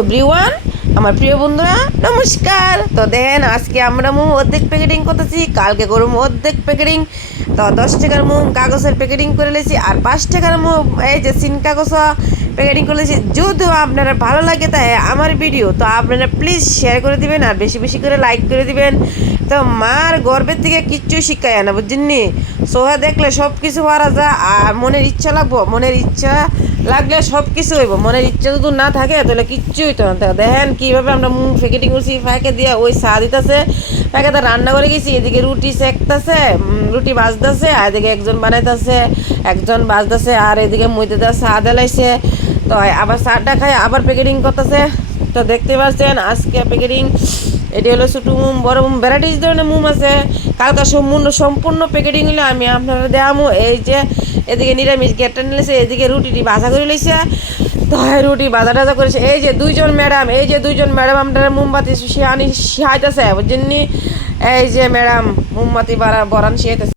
Everyone, আমার প্রিয় বন্ধুরা নমস্কার। তো দেখেন আজকে আমরা মোম অর্ধেক প্যাকেটিং করতেছি, কালকে করব অর্ধেক প্যাকেটিং। তো 10 টাকার মোম কাগজের প্যাকেটিং করে লেছি, আর 5 টাকার মোম এই যে সিন কাগজ প্যাকেটিং করে লেছি। যদিও আপনারা ভালো লাগে তাই আমার ভিডিও, তো আপনারা প্লিজ শেয়ার করে দিবেন আর বেশি বেশি করে লাইক করে দিবেন। তো মার গর্বের থেকে কিচ্ছু শিক্ষায় না, বুঝছেননি? সোহা দেখলে সব কিছু পারা যায়, আর মনের ইচ্ছা লাগবো, মনের ইচ্ছা লাগলে সব কিছু হইব। মনের ইচ্ছা যদি না থাকে তাহলে কিচ্ছু হইতো না। দেখেন কীভাবে আমরা মুখ প্যাকেটিং করছি, ফাঁকে দিয়ে ওই চা দিতেছে, ফাঁকে রান্না করে গেছি, এদিকে রুটি সেকতেছে, রুটি ভাজতেছে, আর এদিকে একজন বানাইতেছে, একজন ভাজতেছে, আর এদিকে মইতে দেওয়া চা দেলাইছে। তো আবার চাটা খায় আবার প্যাকেটিং করতেছে। তো দেখতে পাচ্ছেন আজকে প্যাকেটিং এটি হলো ছোটো মোম, বড় মোম, ভ্যারাইটিস ধরনের মোম আছে। কালকা সম্পূর্ণ প্যাকেটিং হলে আমি আপনারা দেখামো। এই যে এদিকে নিরামিষ গেটটা নিলেছে, এদিকে রুটিটি ভাজা করে লইছে। তো রুটি ভাজা টাজা করেছে। এই যে দুইজন ম্যাডাম আপনারা মোমবাতি শিখাইতেছে, বুঝছেন? এই যে ম্যাডাম মোমবাতি বরান শিখাইতেছে।